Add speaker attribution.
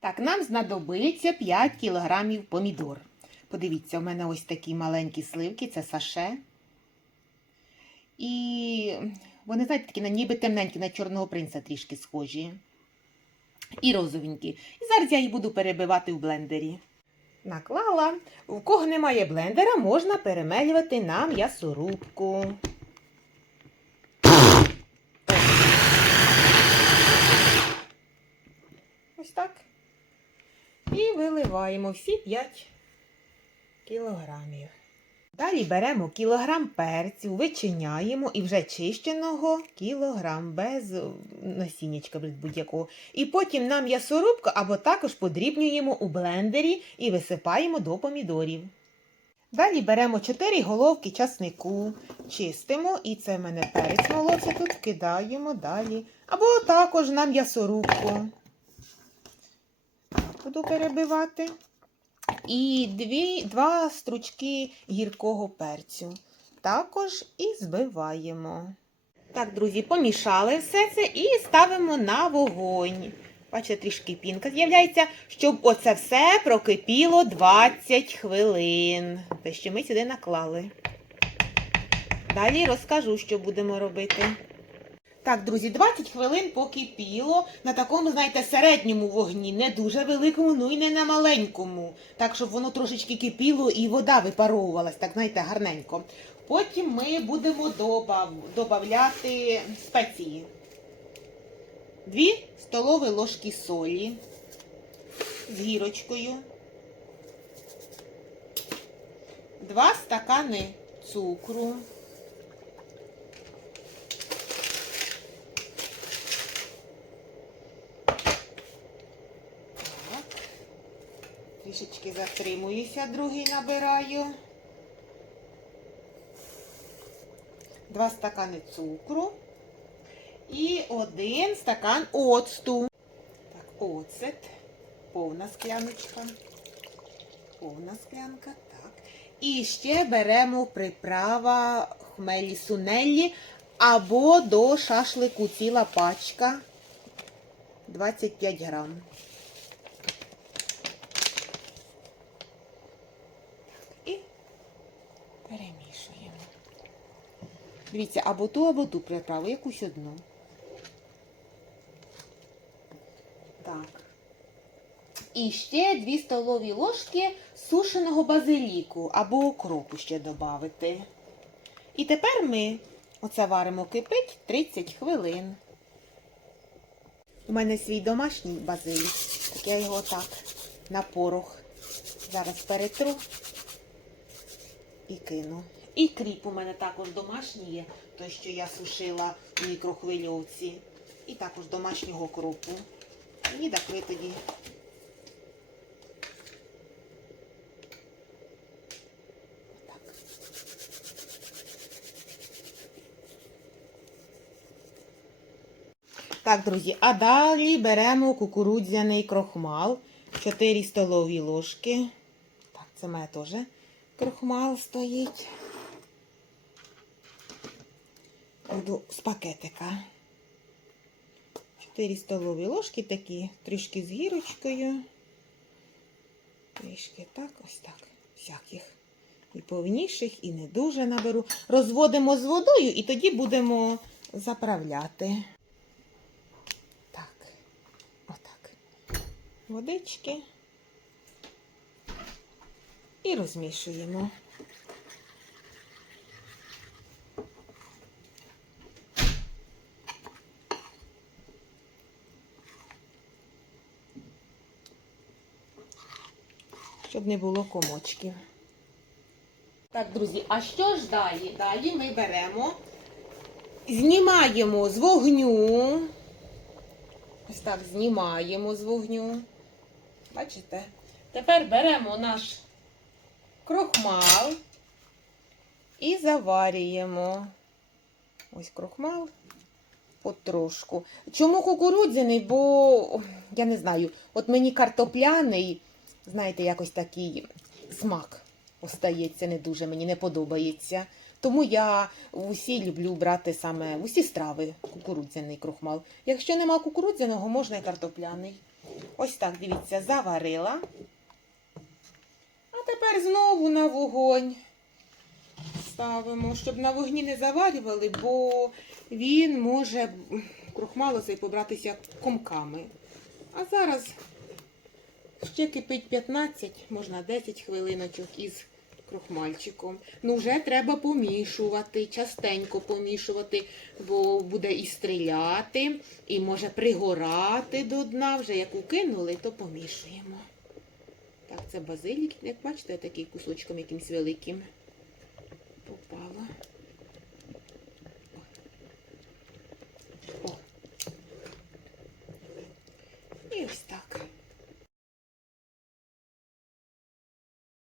Speaker 1: Так, нам знадобиться 5 кілограмів помідор. Подивіться, у мене ось такі маленькі сливки, це саше. І вони, знаєте, такі на ніби темненькі, на чорного принца трішки схожі. І розовенькі. І зараз я їх буду перебивати в блендері. Наклала. У кого немає блендера, можна перемелювати на м'ясорубку. Ось так. І виливаємо всі 5 кілограмів. Далі беремо кілограм перцю, вичиняємо і вже чищеного кілограм без насіннячка будь-якого. І потім на м'ясорубку або також подрібнюємо у блендері і висипаємо до помідорів. Далі беремо 4 головки часнику, чистимо, і це в мене перець молоться тут, кидаємо далі. Або також на м'ясорубку. Буду перебивати. І дві, два стручки гіркого перцю. Також і збиваємо. Так, друзі, помішали все це і ставимо на вогонь. Бачите, трішки пінка з'являється, щоб оце все прокипіло 20 хвилин. Те, що ми сюди наклали. Далі розкажу, що будемо робити. Так, друзі, 20 хвилин покипіло на такому, знаєте, середньому вогні, не дуже великому, ну і не на маленькому. Так, щоб воно трошечки кипіло і вода випаровувалась, так, знаєте, гарненько. Потім ми будемо додавати спеції. Дві столові ложки солі з гірочкою. Два стакани цукру. Трішечки затримуюся, другий набираю. Два стакани цукру і один стакан оцту. Так, оцет, повна скляночка. Повна склянка, так. І ще беремо приправа хмелі сунелі або до шашлику ціла пачка 25 грам. Перемішуємо. Дивіться, або ту, або ту приправу, якусь одну. Так. І ще 2 столові ложки сушеного базиліку або укропу ще додати. І тепер ми оце варимо кипить 30 хвилин. У мене свій домашній базилік. Так я його так на порох зараз перетру і кину. І кріп у мене також домашній є, той, що я сушила в мікрохвильовці. І також домашнього кропу. І ви тоді. Так. Друзі, а далі беремо кукурудзяний крохмал. 4 столові ложки. Так, це мене теж крохмал стоїть. З пакетика. 4 столові ложки такі, трішки з гірочкою. Трішки так, ось так. Всяких. І повніших, і не дуже наберу. Розводимо з водою і тоді будемо заправляти. Так, отак. Водички. І розмішуємо. щоб не було комочків. Так, друзі, а що ж далі? Далі ми беремо, знімаємо з вогню. Ось так знімаємо з вогню. Бачите? Тепер беремо наш крохмал і заварюємо. Ось крохмал потрошку. Чому кукурудзяний? Бо, я не знаю, от мені картопляний знаєте, якось такий смак остається, не дуже мені не подобається. Тому я усі люблю брати саме усі страви кукурудзяний крохмал. Якщо нема кукурудзяного, можна і картопляний. Ось так, дивіться, заварила. А тепер знову на вогонь ставимо, щоб на вогні не заварювали, бо він може крохмало цей побратися комками. А зараз ще кипить 15, можна 10 хвилиночок із крохмальчиком. Ну, вже треба помішувати, частенько помішувати, бо буде і стріляти, і може пригорати до дна. Вже як укинули, то помішуємо. Так, це базилік. Як бачите, я такий кусочком якимсь великим попала.